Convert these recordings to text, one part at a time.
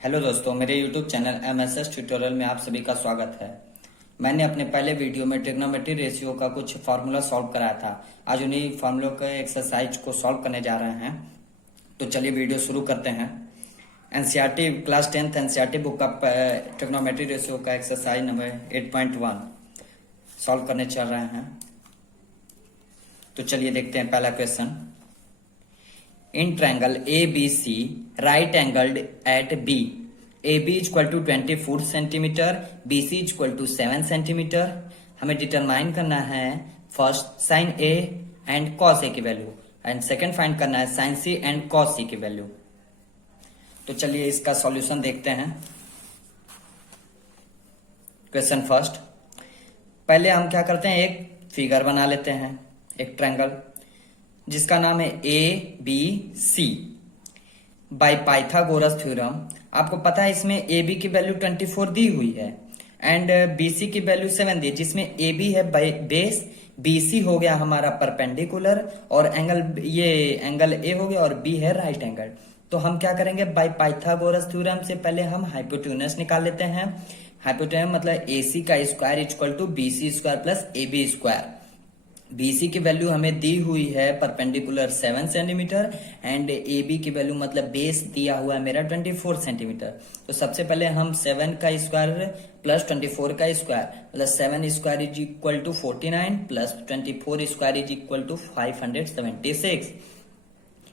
Hello दोस्तों, मेरे YouTube channel MSS tutorial में आप सभी का स्वागत है। मैंने अपने पहले वीडियो में ट्रिग्नोमेट्री रेशियो का कुछ फार्मूला सॉल्व कराया था। आज उन्हीं फार्मूलों के एक्सरसाइज को सॉल्व करने जा रहे हैं। तो चलिए वीडियो शुरू करते हैं। NCERT class 10th NCERT book का ट्रिग्नोमेट्री रेशियो का एक्सरसाइज नंबर 8.1 सॉल्व करने चल रहे हैं। तो चलिए देखते हैं पहला question. In triangle ABC, right angled at B, AB is equal to 24 centimeter, BC is equal to 7 centimeter। हमें डिटरमाइन करना है first sine A and cos A की वैल्यू एंड सेकंड फाइंड करना है sine C and cos C की value. तो चलिए इसका सॉल्यूशन देखते हैं। क्वेश्चन फर्स्ट, पहले हम क्या करते हैं, एक फिगर बना लेते हैं, एक ट्रायंगल जिसका नाम है A B C by Pythagoras theorem. आपको पता है इसमें ए बी की वैल्यू 24 दी हुई है एंड बी सी की वैल्यू 7 दी, जिसमें ए बी है बेस, बी सी हो गया हमारा परपेंडिकुलर और एंगल ए हो गया और बी है राइट एंगल। तो हम क्या करेंगे, बाय पाइथागोरस थ्योरम से पहले हम हाइपोटेन्यूस निकाल लेते हैं। हाइपोटेन्यूस मतलब ए सी का square equal to B C square plus A B square. BC की वैल्यू हमें दी हुई है परपेंडिकुलर 7 सेंटीमीटर एंड AB की वैल्यू मतलब बेस दिया हुआ है मेरा 24 सेंटीमीटर। तो सबसे पहले हम 7 का स्क्वायर प्लस 24 का स्क्वायर मतलब 7 square is equal to 49 plus 24 square is equal to 576।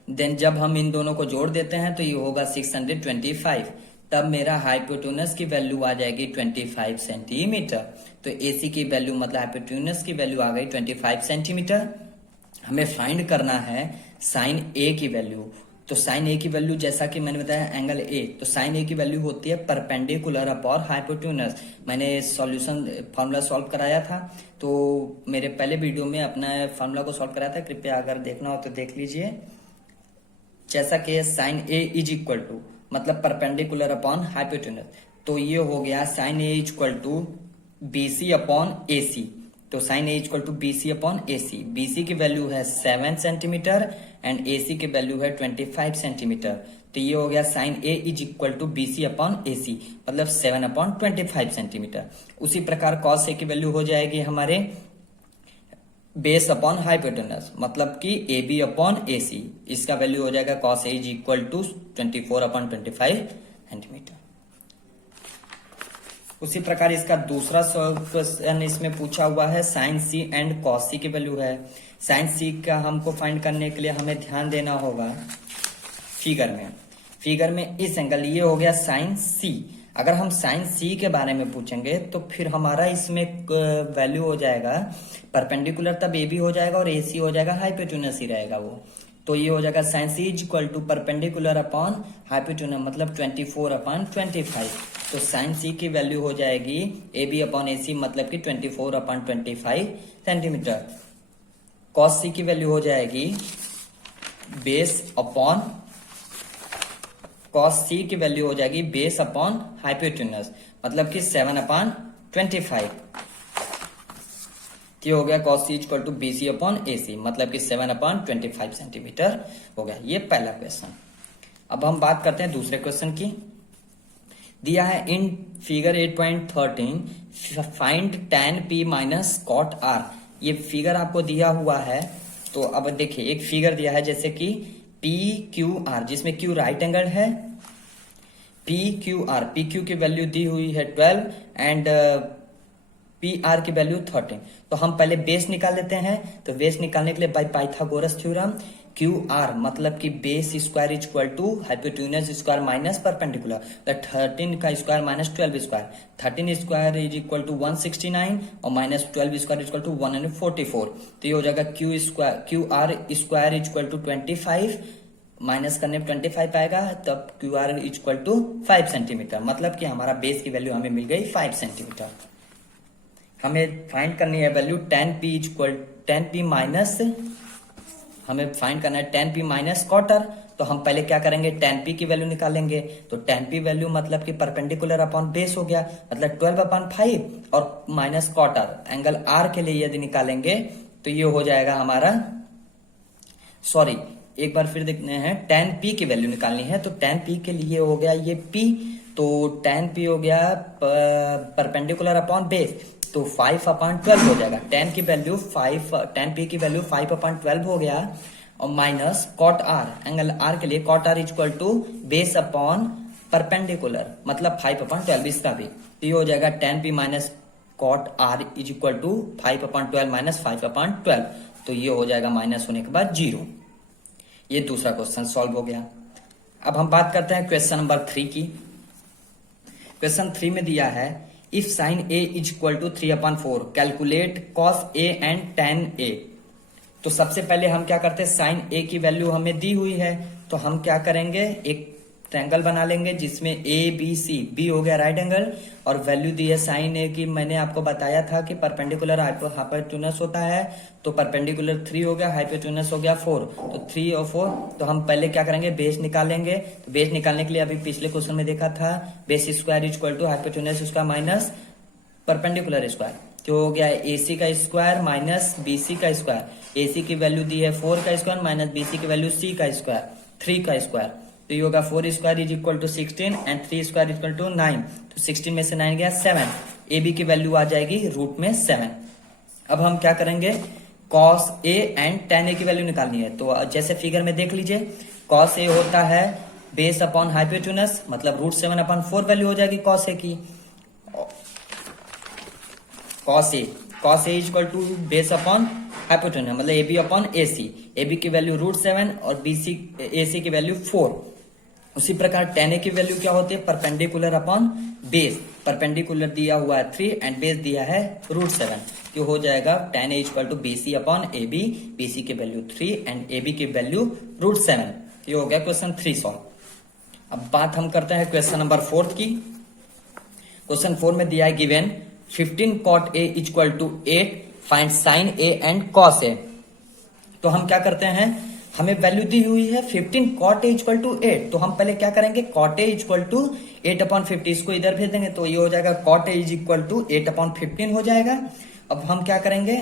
Then जब हम इन दोनों को जोड़ देते हैं तो ये होगा 625। तब मेरा हाइपोटेन्यूस की वैल्यू आ जाएगी 25 सेंटीमीटर। तो AC की वैल्यू मतलब हाइपोटेन्यूस की वैल्यू आ गई 25 सेंटीमीटर। हमें फाइंड करना है साइन A की वैल्यू। तो साइन A की वैल्यू जैसा कि मैंने बताया एंगल A, तो साइन A की वैल्यू होती है परपेंडिकुलर अपॉन हाइपोटेन्यूस। मैंने सॉल्यूशन फार्मूला सॉल्व कराया था, तो मेरे पहले वीडियो में अपना फार्मूला को सॉल्व कराया था, कृपया अगर देखना हो तो देख लीजिए। जैसा कि sine A is equal to मतलब परपेंडिकुलर अपॉन हाइपोटेन्यूस, तो ये हो गया sine A equal to BC upon AC। तो sine A equal to BC upon AC। BC की वैल्यू है 7 सेंटीमीटर एंड AC की वैल्यू है 25 सेंटीमीटर। तो ये हो गया sine A is equal to BC upon AC मतलब 7 अपॉन 25 सेंटीमीटर। उसी प्रकार कॉस A की वैल्यू हो जाएगी हमारे बेस अपॉन हाइपोटेन्यूस मतलब कि AB अपॉन AC। इसका वैल्यू हो जाएगा cos A is equal to 24 upon 25 centimetre. उसी प्रकार इसका दूसरा क्वेश्चन इसमें पूछा हुआ है sine C and cos C की वैल्यू है। साइन C का हमको फाइंड करने के लिए हमें ध्यान देना होगा फिगर में इस एंगल ये हो गया साइन C। अगर हम साइन C के बारे में पूछेंगे तो फिर हमारा इसमें वैल्यू हो जाएगा परपेंडिकुलर, तब AB हो जाएगा और AC हो जाएगा, हाइपोटेन्यूस ही रहेगा वो। तो ये हो जाएगा sine C is equal to perpendicular upon hypotenuse मतलब 24 अपॉन 25। तो साइन C की वैल्यू हो जाएगी AB अपॉन AC मतलब कि 24 अपॉन 25 सेंटीमीटर। कॉस C की वैल्यू हो जाएगी बेस अपॉन कॉस C की वैल्यू हो जाएगी बेस अपॉन हाइपोटेन्यूस मतलब कि 7 अपॉन 25। ये हो गया cos C equal to BC upon AC मतलब कि 7 अपॉन 25 सेंटीमीटर हो गया। ये पहला क्वेश्चन। अब हम बात करते हैं दूसरे क्वेश्चन की। दिया है in figure 8.13 find tan P minus cot R। ये फिगर आपको दिया हुआ है। तो अब देखिए एक फिगर दिया है जैसे कि PQR जिसमें Q राइट एंगल है, PQ की वैल्यू दी हुई है 12 एंड PR की वैल्यू 13। तो हम पहले बेस निकाल लेते हैं। तो बेस निकालने के लिए बाय पाइथागोरस थ्योरम QR मतलब कि base square is equal to hypotenuse square minus perpendicular. तो 13 का square minus 12 square, 13 square is equal to 169 और minus 12 square is equal to 144। तो ये हो जाएगा QR square is equal to 25 minus करने पर 25 आएगा, तब QR is equal to 5 centimetre मतलब कि हमारा बेस की वैल्यू हमें मिल गई 5 सेंटीमीटर। हमें फाइंड करनी है वैल्यू tan P माइनस, हमें फाइंड करना है tan P माइनस क्वार्टर। तो हम पहले क्या करेंगे, tan P की वैल्यू निकालेंगे। तो tan P वैल्यू मतलब कि परपेंडिकुलर अपॉन बेस हो गया मतलब 12 अपॉन 5 और माइनस क्वार्टर एंगल R के लिए यदि निकालेंगे तो ये हो जाएगा हमारा एक बार फिर देखते हैं tan p की वैल्यू निकालनी है। तो tan p के लिए हो गया ये p, तो tan p हो गया परपेंडिकुलर अपॉन बेस, तो 5/12 हो जाएगा। tan की वैल्यू 5, tan p की वैल्यू 5/12 हो गया, और minus cot r, angle r के लिए cot r equal to base upon perpendicular, मतलब 5/12 इसका भी। तो ये हो जाएगा tan p minus cot r is equal to 5/12 minus 5/12। तो ये हो जाएगा माइनस होने के बाद 0। ये दूसरा क्वेश्चन सॉल्व हो गया। अब हम बात करते हैं क्वेश्चन नंबर 3 की। क्वेश्चन 3 में दिया है if sine a is equal to 3/4 calculate cos a and tan a। तो सबसे पहले हम क्या करते हैं, साइन a की वैल्यू हमें दी हुई है, तो हम क्या करेंगे, एक ट्रायंगल बना लेंगे जिसमें a b c, b हो गया राइट एंगल, और वैल्यू दी है साइन a की। मैंने आपको बताया था कि परपेंडिकुलर हाइपोटेन्यूस होता है, तो परपेंडिकुलर 3 हो गया, हाइपोटेन्यूस हो गया 4, तो 3 और 4। तो हम पहले क्या करेंगे, बेस निकालेंगे। तो बेस निकालने के लिए अभी पिछले क्वेश्चन में देखा था, base square equal to hypotenuse square minus perpendicular square, जो हो गया AC का स्क्वायर माइनस BC का स्क्वायर। AC की वैल्यू दी है 4 का स्क्वायर माइनस BC की वैल्यू C का स्क्वायर, 3 का स्क्वायर। तो ये होगा 4 square is equal to 16 and 3 square equal to 9। तो 16 में से 9 गया 7। AB की वैल्यू आ जाएगी रूट में 7। अब हम क्या करेंगे, cos A and tan A की वैल्यू निकालनी है। तो जैसे फिगर में देख लीजिए, cos A होता है बेस अपॉन हाइपोटेन्यूस, मतलब रूट 7/4 वैल्यू हो जाएगी cos A की। cos A equal to base upon hypotenuse, मतलब AB अपॉन AC। AB की वैल्यू रूट 7 और AC की वैल्यू 4। उसी प्रकार tan A की वैल्यू क्या होती है, परपेंडिकुलर अपॉन बेस। परपेंडिकुलर दिया हुआ है 3 एंड बेस दिया है रूट 7, तो हो जाएगा tan A equal to BC upon AB। BC की वैल्यू 3 एंड AB की वैल्यू रूट 7। ये हो गया क्वेश्चन 3 सॉल्व। अब बात हम करते हैं क्वेश्चन नंबर 4 की। क्वेश्चन 4 में दिया है given 15 cot A equal to 8, find sine A and cos A। तो हम क्या करते हैं, हमें वैल्यू दी हुई है 15 cot A इक्वल टू 8। तो हम पहले क्या करेंगे, cot A इक्वल टू 8/50, इसको इधर भेज देंगे, तो ये हो जाएगा cot A is equal to 8/15 हो जाएगा। अब हम क्या करेंगे,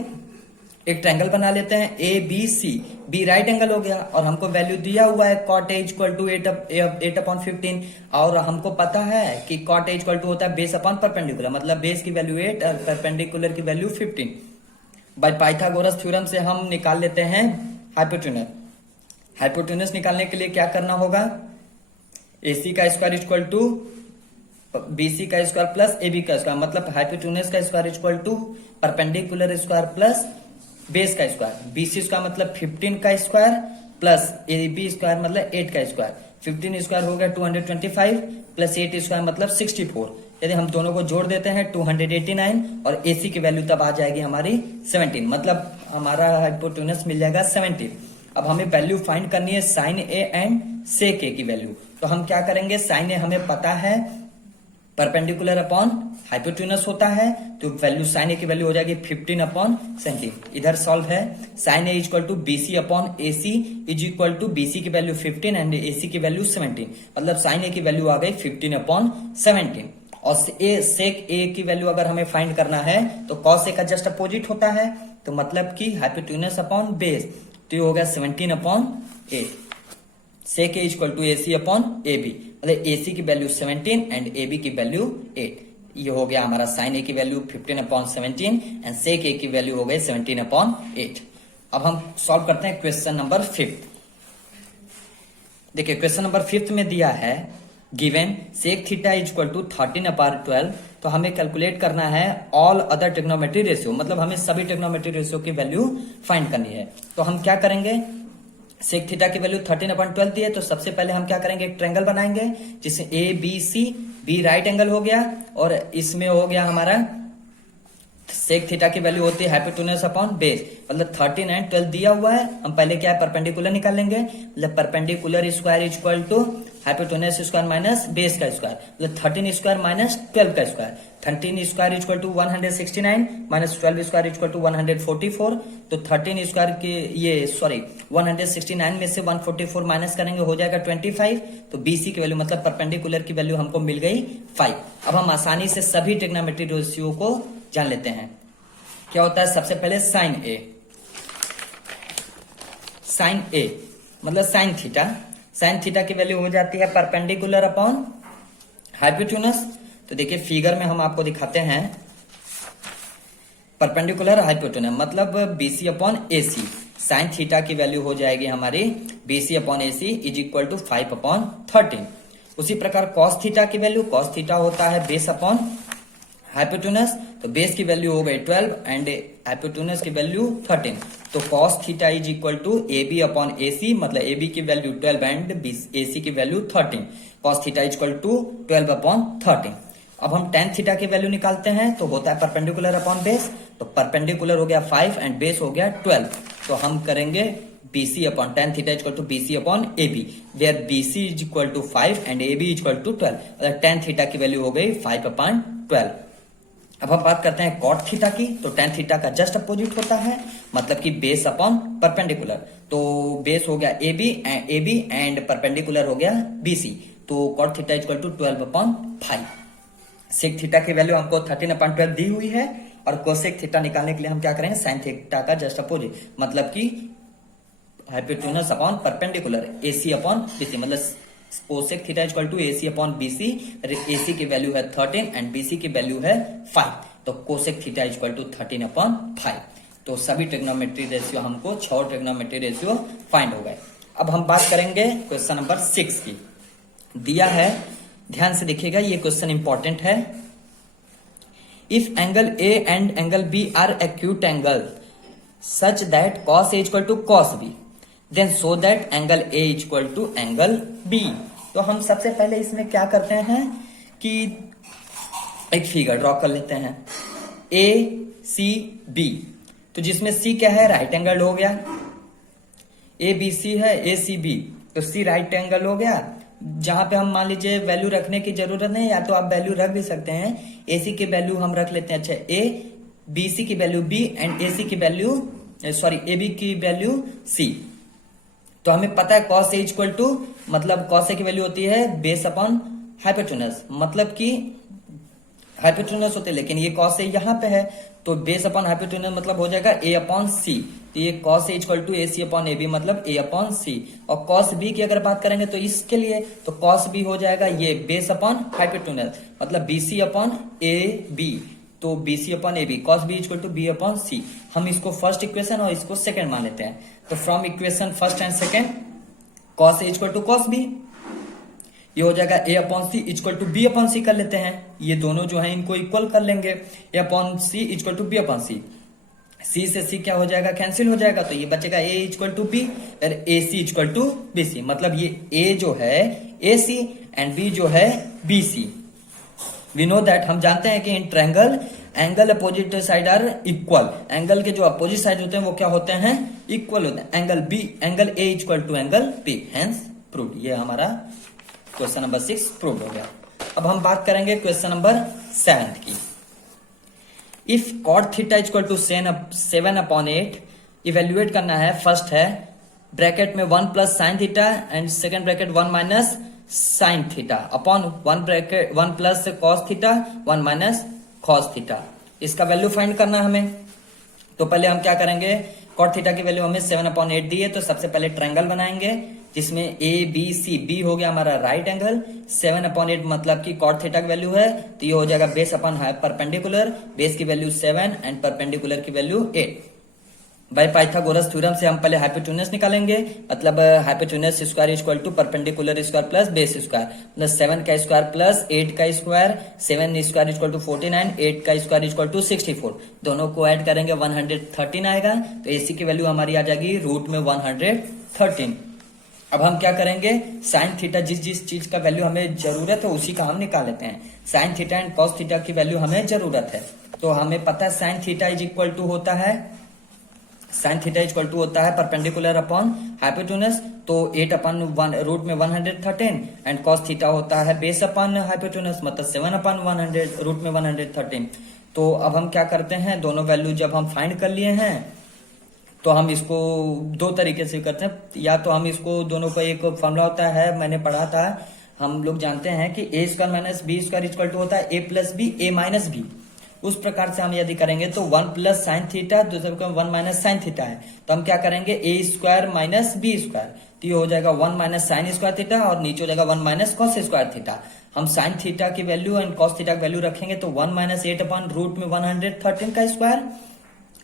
एक ट्रायंगल बना लेते हैं ABC, B राइट एंगल हो गया, और हमको वैल्यू दिया हुआ है cot A इक्वल टू 8/15, और हमको पता है कि cot A इक्वल टू होता है बेस अपॉन परपेंडिकुलर, मतलब बेस की वैल्यू 8 और परपेंडिकुलर की वैल्यू 15। बाय पाइथागोरस थ्योरम से हम निकाल लेते हैं हाइपोटेन्यूस। हाइपोटेन्यूस निकालने के लिए क्या करना होगा, AC का स्क्वायर इक्वल टू BC का स्क्वायर प्लस AB का स्क्वायर, मतलब हाइपोटेन्यूस का square equal to perpendicular square plus base का स्क्वायर। BC स्क्वायर मतलब 15 का स्क्वायर प्लस AB स्क्वायर मतलब 8 का स्क्वायर। 15 स्क्वायर हो गया 225 प्लस 8 स्क्वायर मतलब 64। यदि हम दोनों को जोड़ देते हैं 289, और AC की वैल्यू तब आ जाएगी हमारी 17, मतलब हमारा हाइपोटेन्यूस मिल जाएगा 17। अब हमें वैल्यू फाइंड करनी है sine A and sec A की वैल्यू। तो हम क्या करेंगे, साइन A हमें पता है परपेंडिकुलर अपॉन हाइपोटेन्यूस होता है, तो वैल्यू साइन A की वैल्यू हो जाएगी 15/17। इधर सॉल्व है, sine A equal to BC upon AC is equal to BC की वैल्यू 15 एंड AC की वैल्यू 17, मतलब साइन A की वैल्यू आ गई 15/17। और सेक A की वैल्यू अगर हमें फाइंड करना है तो cos A का जस्ट अपोजिट होता है, तो मतलब कि हाइपोटेन्यूस अपॉन बेस, तो ये हो गया 17/8। Sec A equal to AC upon AB, मतलब AC की वैल्यू 17 एंड AB की वैल्यू 8। ये हो गया हमारा साइन A की वैल्यू 15/17 एंड सेक A की वैल्यू हो गई 17/8। अब हम सॉल्व करते हैं क्वेश्चन नंबर 5। देखिए क्वेश्चन नंबर 5 में दिया है given sec theta equal to 13/12। तो हमें कैलकुलेट करना है ऑल अदर ट्रिग्नोमेट्री रेशियो, मतलब हमें सभी ट्रिग्नोमेट्री रेशियो की वैल्यू फाइंड करनी है। तो हम क्या करेंगे, सेक थीटा की वैल्यू 13/12 दी है, तो सबसे पहले हम क्या करेंगे, एक ट्रायंगल बनाएंगे जिसमें ABC, B राइट एंगल हो गया, और इसमें हो गया हमारा सेक थीटा की वैल्यू होती है हाइपोटेन्यूस अपॉन बेस, मतलब 13 एंड 12 दिया हुआ है। हम पहले क्या है, परपेंडिकुलर निकाल लेंगे, मतलब perpendicular square equal to hypotenuse square minus base का स्क्वायर, मतलब 13 स्क्वायर माइनस 12 का square. 13 square equal to 169 minus 12 square equal to 144। तो 13 स्क्वायर के ये 169 में से 144 माइनस करेंगे, हो जाएगा 25। तो BC की वैल्यू मतलब परपेंडिकुलर की वैल्यू हमको मिल गई 5। अब हम आसानी से सभी ट्रिग्नोमेट्री रेशियो को जान लेते हैं। क्या होता है, सबसे पहले साइन A। साइन A मतलब साइन थीटा की वैल्यू हो जाती है परपेंडिकुलर अपॉन हाइपोटेन्यूज। तो देखिए फिगर में हम आपको दिखाते हैं परपेंडिकुलर हाइपोटेन्यूज मतलब BC upon AC. Sine theta की वैल्यू हो जाएगी हमारी BC upon AC is equal to 5 upon 13। उसी प्रकार कॉस थीटा की वैल्यू, कॉस थीटा होता है बेस अपॉन हाइपोटेन्यूज, तो बेस की वैल्यू हो गई 12 एंड हाइपोटेन्यूज की वैल्यू 13। तो cos theta is equal to A B upon A C, मतलब ए बी की वैल्यू 12 एंड ए सी की value 13। Cos theta is equal to 12 upon 13। अब हम टेन थीटा की वैल्यू निकालते हैं तो होता है परपेंडिकुलर अपॉन बेस। तो परपेंडिकुलर हो गया 5 एंड बेस हो गया 12। तो हम करेंगे BC upon tan theta is equal to BC upon AB, where BC is equal to 5 and AB is equal to 12। मतलब टेन थीटा की वैल्यू हो गई 5 अपॉन 12। अब हम बात करते हैं कॉट थीटा की। तो टेन थीटा का जस्ट अपोजिट होता है, मतलब कि बेस अपॉन परपेंडिकुलर। तो बेस हो गया AB एंड परपेंडिकुलर हो गया BC। तो cot theta is equal to 12 upon 5। Sec theta की वैल्यू हमको 13 अपॉन 12 दी हुई है, और कोसेक थीटा निकालने के लिए हम क्या करेंगे, साइन थीटा का जस्ट अपोजिट, मतलब कि hypotenuse upon perpendicular AC upon BC, मतलब cosec theta equal to AC upon BC। AC की वैल्यू है 13 एंड BC की वैल्यू है 5। तो cosec theta equal to 13 upon 5। तो सभी ट्रिग्नोमेट्री रेशियो हमको 6 ट्रिग्नोमेट्री रेशियो फाइंड हो गए। अब हम बात करेंगे क्वेश्चन नंबर 6 की। दिया है, ध्यान से देखिएगा, ये क्वेश्चन इंपॉर्टेंट है। If angle A and angle B are acute angle such that cos A equal to cos B, then so that angle A equal to angle B। तो हम सबसे पहले इसमें क्या करते हैं कि एक फिगर ड्रॉ कर लेते हैं ACB। तो जिसमें C क्या है, राइट एंगल हो गया। ABC है ACB, तो C राइट एंगल हो गया। जहां पे हम मान लीजिए वैल्यू रखने की जरूरत नहीं, या तो आप वैल्यू रख भी सकते हैं। AC की वैल्यू हम रख लेते हैं अच्छा A, BC की वैल्यू B एंड AC की वैल्यू AB की वैल्यू C। तो हमें पता है cos A इक्वल टू, मतलब cos A की वैल्यू होती है बेस अपॉन हाइपोटेन्यूज, मतलब कि हाइपोटेन्यूज होते हैं, लेकिन ये cos A यहाँ पे है, तो बेस अपॉन हाइपोटेन्यूज मतलब हो जाएगा A अपॉन C। तो ये cos A equal to AC upon AB, मतलब A अपॉन C। और cos B की अगर बात करेंगे तो इसके लिए तो cos B हो जाएगा ये बेस अपॉन हाइपोटेन्यूज, मतलब BC अपॉन AB। तो BC upon AB, cos B equal to B upon C। हम इसको फर्स्ट इक्वेशन और इसको सेकंड मान लेते हैं। तो from equation first and second, cos A equal to cos B, ये हो जाएगा A upon C equal to B upon C कर लेते हैं। ये दोनों जो है इनको इक्वल कर लेंगे, A upon C equal to B upon C। C से C क्या हो जाएगा, कैंसिल हो जाएगा, तो ये बचेगा A इक्वल टू B और AC इक्वल टू BC। मतलब ये A जो है AC एंड B जो है BC। वी नो दैट, हम जानते हैं कि in triangle angle opposite side are equal. Angle के जो अपोजिट साइड होते हैं वो क्या होते हैं, इक्वल होते हैं। Angle A equal to angle B, hence proved. ये हमारा क्वेश्चन नंबर 6 प्रूव हो गया। अब हम बात करेंगे क्वेश्चन नंबर 7 की। If cot theta equal to 7 upon 8, evaluate करना है। फर्स्ट है ब्रैकेट में 1 plus sine theta and second bracket 1 minus sine theta upon 1 plus cos theta 1 minus cos theta. इसका वैल्यू फाइंड करना है हमें। तो पहले हम क्या करेंगे, cot थीटा की वैल्यू हमें 7 अपॉन 8 दी है, तो सबसे पहले ट्रायंगल बनाएंगे जिसमें ABC, B हो गया हमारा राइट एंगल। 7 अपॉन 8 मतलब कि cot थीटा की वैल्यू है, तो ये हो जाएगा बेस अपॉन परपेंडिकुलर। बेस की वैल्यू 7 एंड परपेंडिकुलर की वैल्यू 8। बाय पाइथागोरस थ्योरम से हम पहले हाइपोटेन्यूज निकालेंगे, मतलब hypotenuse square equal to perpendicular square plus base square, मतलब 7 का स्क्वायर प्लस 8 का स्क्वायर। 7 स्क्वायर इक्वल टू 49, 8 का स्क्वायर इक्वल टू 64। दोनों को ऐड करेंगे 113 आएगा, तो AC की वैल्यू हमारी आ जाएगी रूट में 113। अब हम क्या करेंगे, साइन थीटा, जिस चीज का वैल्यू हमें जरूरत है उसी का हम निकाल लेते हैं। Sine theta and cos theta की वैल्यू हमें जरूरत है, तो हमें पता है sine theta is equal to होता है, साइन थीटा इक्वल टू होता है परपेंडिकुलर अपॉन हाइपोटेन्यूज, तो 8 अपॉन रूट में 113 एंड कॉस थीटा होता है बेस अपॉन हाइपोटेन्यूज, मतलब 7 अपॉन 100 रूट में 113। तो अब हम क्या करते हैं, दोनों वैल्यू जब हम फाइंड कर लिए हैं तो हम इसको दो तरीके से करते हैं। या तो हम इसको दोनों का एक फॉर्मूला होता है, मैंने पढ़ा था, हम लोग जानते हैं कि A square minus B square equal to होता है A plus B A minus B. उस प्रकार से हम यदि करेंगे तो 1 प्लस साइन थीटा, दूसरे को 1 माइनस साइन थीटा है, तो हम क्या करेंगे ए स्क्वायर माइनस बी स्क्वायर, तो ये हो जाएगा 1 माइनस साइन स्क्वायर थीटा और नीचे हो जाएगा 1 माइनस कॉस स्क्वायर थीटा। हम साइन थीटा की वैल्यू एंड कॉस थीटा की वैल्यू रखेंगे तो 1 माइनस 8 अपॉन रूट में 113 का स्क्वायर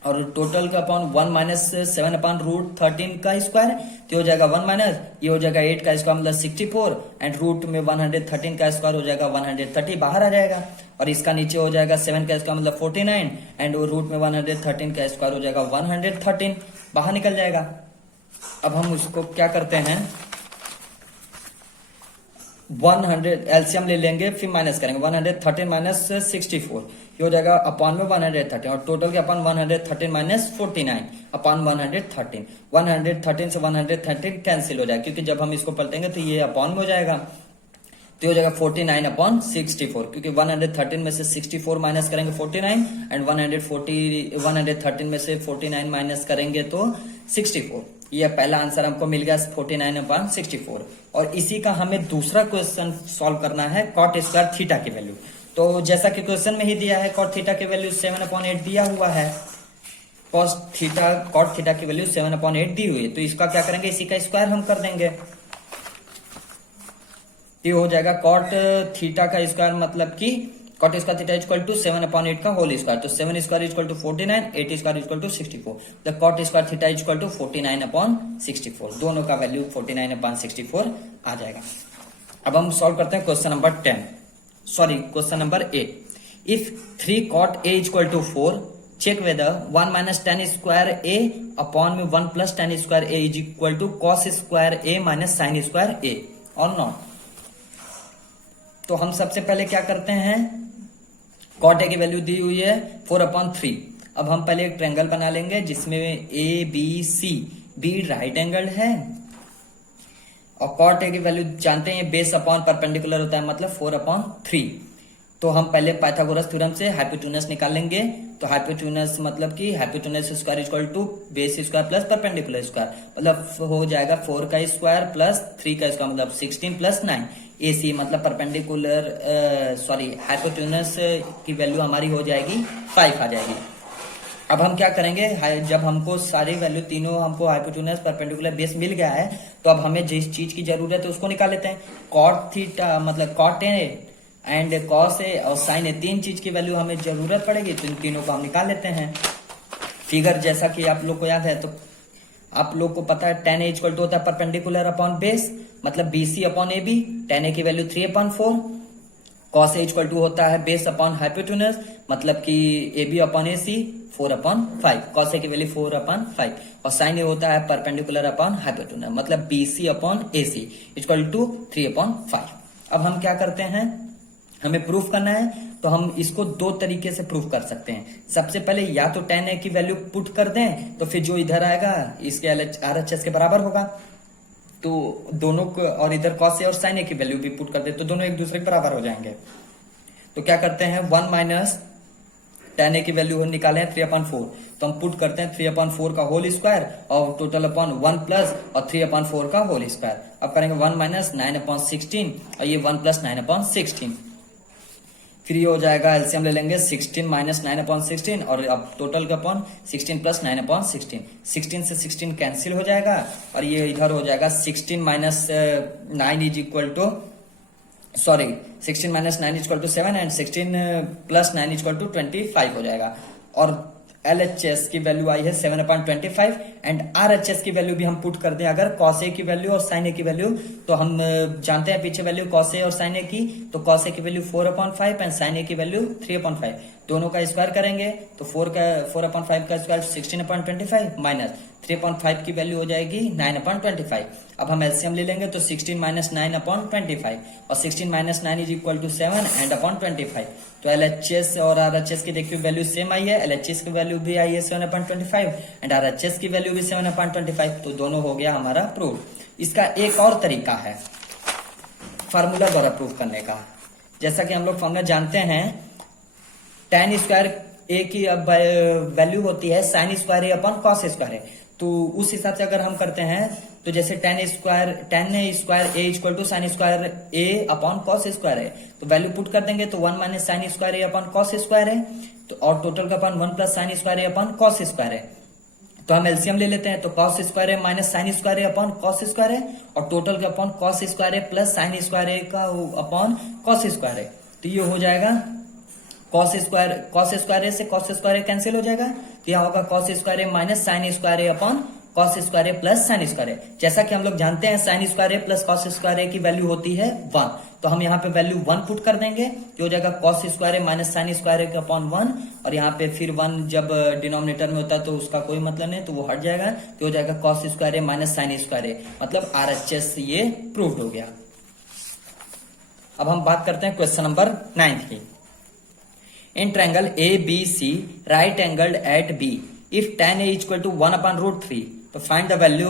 और टोटल का अपॉन 1 माइनस 7 अपॉन रूट 13 का स्क्वायर, तो हो जाएगा 1 माइनस, ये हो जाएगा 8 का स्क्वायर मतलब 64 एंड रूट में 113 का स्क्वायर हो जाएगा 130 बाहर आ जाएगा और इसका नीचे हो जाएगा 7 का स्क्वायर मतलब 49 एंड रूट में 113 का स्क्वायर हो जाएगा 113 बाहर निकल जाएगा। अब हम उसको क्या करते हैं 100 एलसीएम ले लेंगे फिर माइनस करेंगे 113 माइनस 64 ये हो जाएगा अपॉन में 113 और टोटल के अपॉन 113 माइनस 49 अपॉन 113 से 113 कैंसिल हो जाएगा क्योंकि जब हम इसको पलटेंगे तो ये अपॉन में हो जाएगा तो हो जाएगा 49 अपॉन 64 क्योंकि 113 में से 64 माइनस करेंगे 49 एंड 113 में से 49 माइनस करेंगे तो 64। ये पहला आंसर हमको मिल गया 49 अपॉन 64 और इसी का हमें दूसरा क्वेश्चन सॉल्व करना है कॉट स्क्वायर थीटा की वैल्यू। तो जैसा कि क्वेश्चन में ही दिया है कॉट थीटा की वैल्यू 7/8 दिया हुआ है, कॉट थीटा की वैल्यू 7/8 दी हुई है तो इसका क्या करेंगे इसी का स्क्वायर हम कर देंगे। ये हो जाएगा कॉट थीटा का स्क्वायर मतलब कि cot square theta equal to 7/8 का होल स्क्वायर तो 7 square equal to 49 8 square equal to 64 the cot square theta equal to 49/64 दोनों का वैल्यू 49/64 आ जाएगा। अब हम सॉल्व करते हैं question number 8। If 3 cot a equal to 4 check whether 1 minus tan square a upon में 1 plus tan square a is equal to cos square a minus sine square a और not. तो हम सबसे पहले क्या करते हैं cot a की वैल्यू दी हुई है 4/3। अब हम पहले एक ट्रायंगल बना लेंगे जिसमें A B C B right angle है और cot a की वैल्यू जानते हैं बेस अपॉन परपेंडिकुलर होता है मतलब 4/3। तो हम पहले पाइथागोरस थ्योरम से हाइपोटेन्यूस निकाल लेंगे तो हाइपोटेन्यूस मतलब कि hypotenuse square equal to base square plus perpendicular square मतलब हो जाएगा 4 का स्क्वायर प्लस 3 का स्क्वायर मतलब 16 प्लस 9 AC मतलब परपेंडिकुलर हाइपोटेन्यूस की वैल्यू हमारी हो जाएगी 5 आ जाएगी। अब हम क्या करेंगे जब हमको सारी वैल्यू तीनों हमको हाइपोटेन्यूस परपेंडिकुलर बेस मिल गया है तो अब हमें जिस चीज की जरूरत है उसको निकाल लेते हैं। कॉट थीटा मतलब cot A and cos A और साइन ए तीन चीज की वैल्यू हमें जरूरत पड़ेगी तो इन तीनों को हम निकाल लेते हैं। फिगर जैसा कि आप लोग को याद है तो आप लोग को पता है tan a इक्वल टू होता है परपेंडिकुलर अपॉन बेस मतलब BC upon AB tan a की value 3/4 cos a equal to होता है बेस अपॉन हाइपोटेन्यूस मतलब कि AB upon AC 4/5 cos a की वैल्यू 4/5 और sin a होता है परपेंडिकुलर अपॉन हाइपोटेन्यूस मतलब BC upon AC equal to 3/5। अब हम क्या करते हैं हमें प्रूफ करना है तो हम इसको दो तरीके से प्रूफ कर सकते हैं। सबसे पहले या तो tan a की वैल्यू पुट कर दें तो फिर जो इधर आएगा इसके RHS के बराबर होगा तो दोनों को और इधर cos a और sin a की वैल्यू भी पुट कर दे तो दोनों एक दूसरे के बराबर हो जाएंगे। तो क्या करते हैं 1 माइनस tan a की वैल्यू निकाले 3/4 तो हम पुट करते हैं 3/4 का होल स्क्वायर और टोटल अपॉन 1 प्लस और 3/4 का होल स्क्वायर। अब करेंगे 1 माइनस 9/16 और ये 1 प्लस 9/16 फिर ये हो जाएगा एलसीएम ले लेंगे 16 माइनस 9/16 और अब टोटल का अपॉन 16 प्लस 9/16 16 से 16 कैंसिल हो जाएगा और ये इधर हो जाएगा 16 minus 9 is equal to 16 minus 9 equal to 7 and 16 plus 9 equal to 25 हो जाएगा और LHS की वैल्यू आई है 7/25 एंड RHS की वैल्यू भी हम पुट कर दें अगर cos a की वैल्यू और sin a की वैल्यू तो हम जानते हैं पीछे वैल्यू cos a और sin a की तो cos a की वैल्यू 4/5 एंड sin a की वैल्यू 3/5 दोनों का स्क्वायर करेंगे तो 4/5 का स्क्वायर 16/25 माइनस 3/5 की वैल्यू हो जाएगी 9/25। अब हम एलसीएम ले लेंगे तो 16 माइनस 9/25 और 16 minus 9 is equal to 7 and upon 25 तो LHS और RHS की देखिए वैल्यू सेम आई है LHS की वैल्यू भी आई है 7/25 एंड RHS की वैल्यू भी 7/25 तो दोनों हो गया हमारा प्रूफ। इसका एक और तरीका है फार्मूला द्वारा प्रूफ करने का। जैसा कि हम लोग फार्मूला जानते हैं tan स्क्वायर a की अब वैल्यू होती है sin square a upon cos square a तो उस हिसाब से अगर हम करते हैं तो जैसे tan square a equal to sine square a upon cos square है तो वैल्यू पुट कर देंगे तो 1 minus sine square a upon cos square है तो और टोटल का upon 1 plus sine square a upon cos square है तो हम एलसीएम ले लेते हैं, तो कॉस स्क्वायर है माइनस साइन स्क्वायर है अपॉन कॉस स्क्वायर है, और टोटल का अपॉन कॉस स्क्वायर है प्लस साइन स्क्वायर है का अपॉन कॉस स्क्वायर है। तो ये हो जाएगा कॉस स्क्वायर है से कॉस स्क्वायर है कैंसिल हो जाएगा, तो यह होगा कॉस स्क्वायर है माइनस साइन स्क्वायर है अपॉन कॉस स्क्वायर है प्लस साइन स्क्वायर है। जैसा कि हम लोग जानते हैं साइन स्क्वायर है प्लस कॉस स्क्वायर है की वैल्यू होती है 1, तो हम यहाँ पे वैल्यू 1 पुट कर देंगे, जो हो जाएगा कॉस स्क्वायर है माइनस साइन स्क्वायर है अपॉन 1, और यहाँ पे फिर 1 जब डिनोमिनेटर में होता है तो उसका कोई मतलब नहीं, तो वो हट जाएगा, तो हो जाएगा कॉस स्क्वायर है माइनस साइन स्क्वायर है, मतलब RHS ये प्रूव्ड हो गया। अब हम बात करते हैं क्वेश्चन नंबर 9 की। In triangle ABC right angled at B if tan A equal to 1/√3, तो find the value.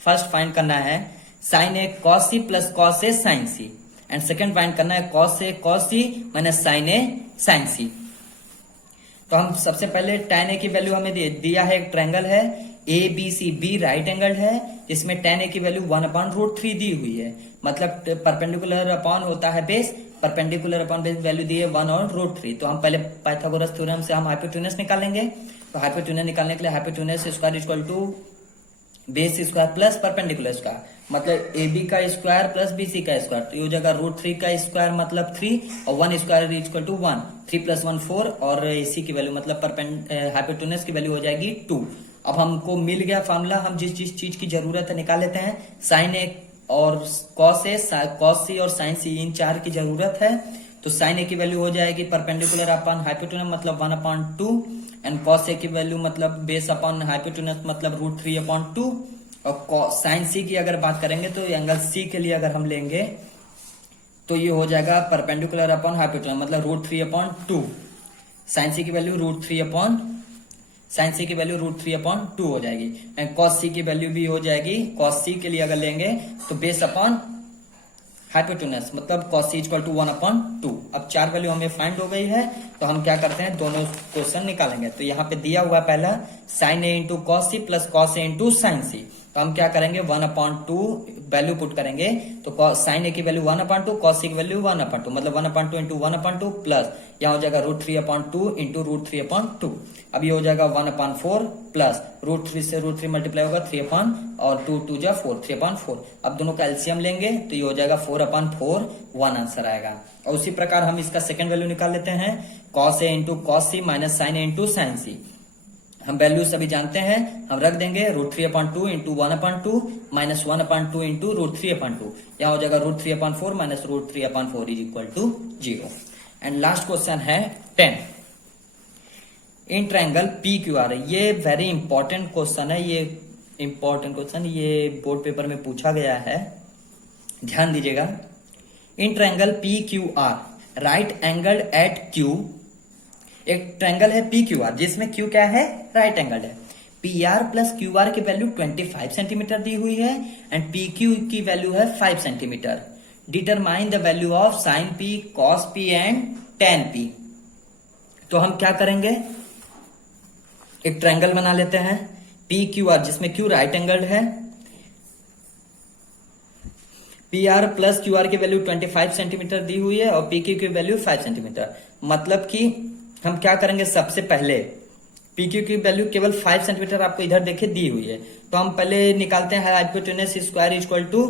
First find करना है sine A cos C plus cos A sin C, and second find करना है cos A cos C minus sin A sin C। तो हम सबसे पहले tan A की वैल्यू हमें दिया है, एक ट्रायंगल है ABC B राइट एंगल है, जिसमें tan A की वैल्यू 1/√3 दी हुई है, मतलब परपेंडिकुलर अपॉन होता है base, perpendicular upon base value दी है 1/√3। तो हम पहले पाइथागोरस थ्योरम से हम हाइपोटेनस निकालेंगे, तो हाइपोटेनस निकालने के लिए hypotenuse square equal to base square plus perpendicular square, मतलब AB का स्क्वायर प्लस BC का स्क्वायर, तो ये हो जाएगा √3 का स्क्वायर मतलब 3, और 1 स्क्वायर इक्वल टू 1, 3 + 1 4, और AC की वैल्यू मतलब हाइपोटेनस की वैल्यू हो जाएगी 2। अब हमको मिल गया फॉर्मूला, हम जिस चीज की जरूरत है निकाल लेते हैं। साइन A और cos C और sin C इन चार की जरूरत है, तो sin A की वैल्यू हो जाएगी परपेंडिकुलर अपॉन हाइपोटेनस मतलब 1/2, एंड cos A की वैल्यू मतलब बेस अपॉन हाइपोटेनस मतलब √3/2, और sin C की अगर बात करेंगे तो एंगल C के लिए अगर हम लेंगे तो ये हो जाएगा परपेंडिकुलर अपॉन हाइपोटेनस मतलब √3/2, sin C की वैल्यू √3/2 हो जाएगी, एंड cos C की वैल्यू भी हो जाएगी, cos C के लिए अगर लेंगे तो बेस अपॉन हाइपोटेनस मतलब cos C इक्वल टू 1/2। अब चार वैल्यू हमें फाइंड हो गई है, तो हम क्या करते हैं दोनों क्वेश्चन निकालेंगे। तो यहाँ पे दिया हुआ पहला sin A into cos C plus cos A into sin C, तो हम क्या करेंगे 1/2 वैल्यू पुट करेंगे, तो sin A की वैल्यू 1/2, cos C की वैल्यू 1/2, मतलब 1/2 इंटू 1/2 प्लस यहाँ हो जाएगा √3/2 इंटू √3/2। अब ये हो जाएगा 1/4 प्लस √3 से √3 मल्टीप्लाई होगा 3 और 2 2 जा 4, 3/4। अब दोनों का एलसीएम लेंगे तो ये हो जाएगा 4/4, 1 आंसर आएगा। और उसी प्रकार हम इसका सेकंड वैल्यू निकाल लेते हैं, cos A into cos C minus sin A into sin C। हम वैल्यू सभी जानते हैं, हम रख देंगे √3/2 इंटू 1/2 माइनस 1/2 इंटू √3/2, यहाँ हो जाएगा √3/4 minus √3/4 is equal to 0। And last question है 10। इन ट्रायंगल PQR, ये वेरी इंपॉर्टेंट क्वेश्चन है, ये बोर्ड पेपर में पूछा गया है, ध्यान दीजिएगा। In triangle PQR right angle at Q, एक ट्रायंगल है PQR जिसमें Q क्या है, राइट एंगल है। PR प्लस QR की वैल्यू 25 सेंटीमीटर दी हुई है, एंड PQ की वैल्यू है 5 centimetre. Determine the value of sin P, cos P and tan P। तो हम क्या करेंगे, एक ट्रायंगल बना लेते हैं PQR जिसमें Q राइट एंगल है, PR प्लस QR की वैल्यू 25 सेंटीमीटर दी हुई है, और PQ की वैल्यू 5 सेंटीमीटर। मतलब कि हम क्या करेंगे, सबसे पहले PQ की वैल्यू केवल 5 सेंटीमीटर आपको इधर देखे दी हुई है, तो हम पहले निकालते हैं hypotenuse square equal to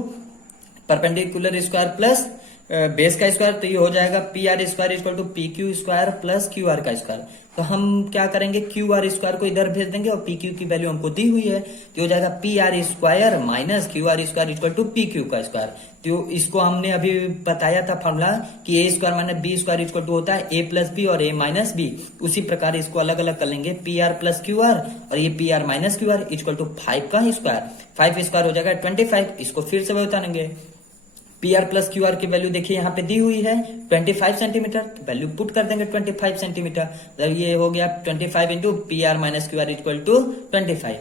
perpendicular square plus base का स्क्वायर, तो ये हो जाएगा PR square equal to PQ square plus QR का स्क्वायर। तो हम क्या करेंगे, QR स्क्वायर को इधर भेज देंगे, और PQ की वैल्यू हमको दी हुई है, तो हो जाएगा PR square minus QR square equal to PQ का स्क्वायर। तो इसको हमने अभी बताया था फॉर्मूला कि A square minus B square equal to होता है A प्लस B और A माइनस B। उसी प्रकार इसको अलग अलग कर लेंगे, PR प्लस QR और ये PR minus QR equal to 5 का स्क्वायर, 5 स्क्वायर हो जाएगा 25। इसको फिर से बताएंगे, PR प्लस QR की वैल्यू देखिए यहाँ पे दी हुई है 25 सेंटीमीटर, तो वैल्यू पुट कर देंगे 25 सेंटीमीटर, मतलब ये हो गया 25 into PR minus QR equal to 25।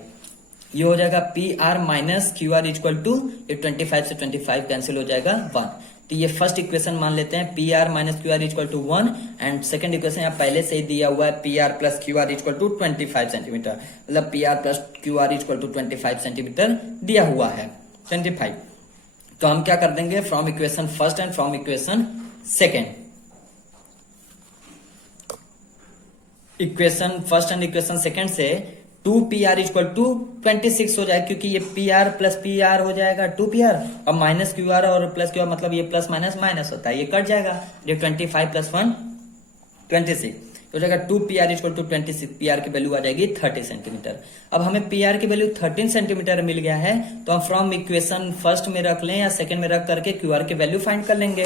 ये हो जाएगा PR minus QR equal to 25 से 25 कैंसिल हो जाएगा 1। तो ये फर्स्ट इक्वेशन मान लेते हैं PR minus QR equal to 1, and second equation यहाँ पहले से ही दिया हुआ है PR plus QR equal to 25 centimetre, मतलब PR plus QR equal to 25 centimetre दिया हुआ है 25। तो हम क्या कर देंगे, from equation first and from equation second, equation first and equation second से 2PR इक्वल टू 26 हो जाएगा, क्योंकि ये PR प्लस PR हो जाएगा 2PR, और माइनस QR और प्लस QR, मतलब ये प्लस माइनस माइनस होता है, ये कट जाएगा। ये 25 प्लस 1 26 हो जाएगा। 2PR इक्वल टू 26, PR की वैल्यू आ जाएगी 30 सेंटीमीटर। अब हमें PR की वैल्यू 13 सेंटीमीटर मिल गया है, तो हम फ्रॉम इक्वेशन फर्स्ट में रख लें या सेकंड में रख करके QR की वैल्यू फाइंड कर लेंगे।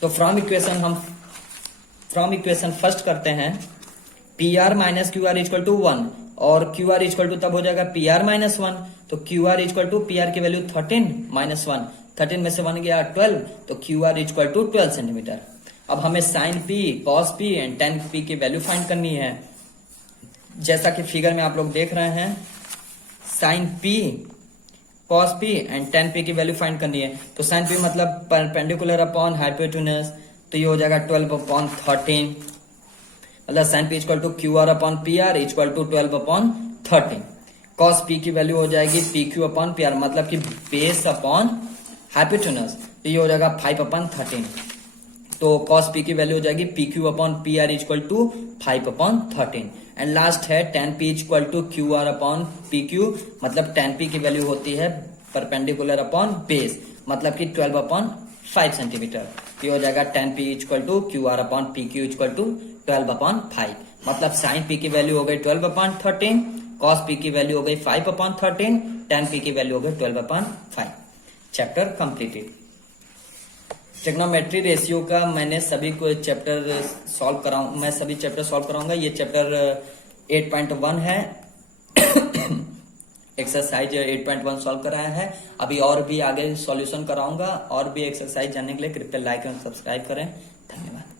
तो फ्रॉम इक्वेशन फर्स्ट करते हैं, PR minus QR equal to 1, और QR इक्वल टू तब हो जाएगा PR माइनस 1, तो QR इक्वल टू PR की वैल्यू 13 माइनस 1, 13 में से 1 गया 12, तो QR इक्वल टू 12 सेंटीमीटर। अब हमें sine P, cos P and tan P की वैल्यू फाइंड करनी है। जैसा कि फिगर में आप लोग देख रहे हैं, sine P, cos P and tan P की वैल्यू फाइंड करनी है। तो साइन P मतलब परपेंडिकुलर अपॉन हाइपोटेन्यूज, तो ये हो जाएगा 12 अपॉन 13, मतलब sine P equal to QR upon PR equal to 12 upon 13। Cos P की वैल्यू हो जाएगी PQ अपॉन PR, मतलब कि बेस अपॉन हाइपोटेन्यूज, तो ये हो जाएगा 5 अपॉन 13। तो कॉस P की वैल्यू हो जाएगी PQ upon PR equal to 5 upon 13। And last है tan P equal to QR upon PQ, मतलब tan P की वैल्यू होती है परपेंडिकुलर अपॉन बेस, मतलब कि 12 अपॉन 5 सेंटीमीटर। ये हो जाएगा tan P equal to QR upon PQ equal to 12 upon 5, मतलब साइन P की वैल्यू हो गई 12 अपॉन 13, कॉस P की वैल्यू हो गई 5 अपॉन 13, tan P की वैल्यू हो गई 12 upon 5। Chapter completed. Trigonometry ratio का मैंने सभी को चैप्टर सॉल्व कराऊंगा, मैं सभी चैप्टर सॉल्व कराऊंगा। ये चैप्टर 8.1 है, एक्सरसाइज 8.1 सॉल्व कराया है। अभी और भी आगे सॉल्यूशन कराऊंगा, और भी एक्सरसाइज जानने के लिए कृपया लाइक एंड सब्सक्राइब करें। धन्यवाद।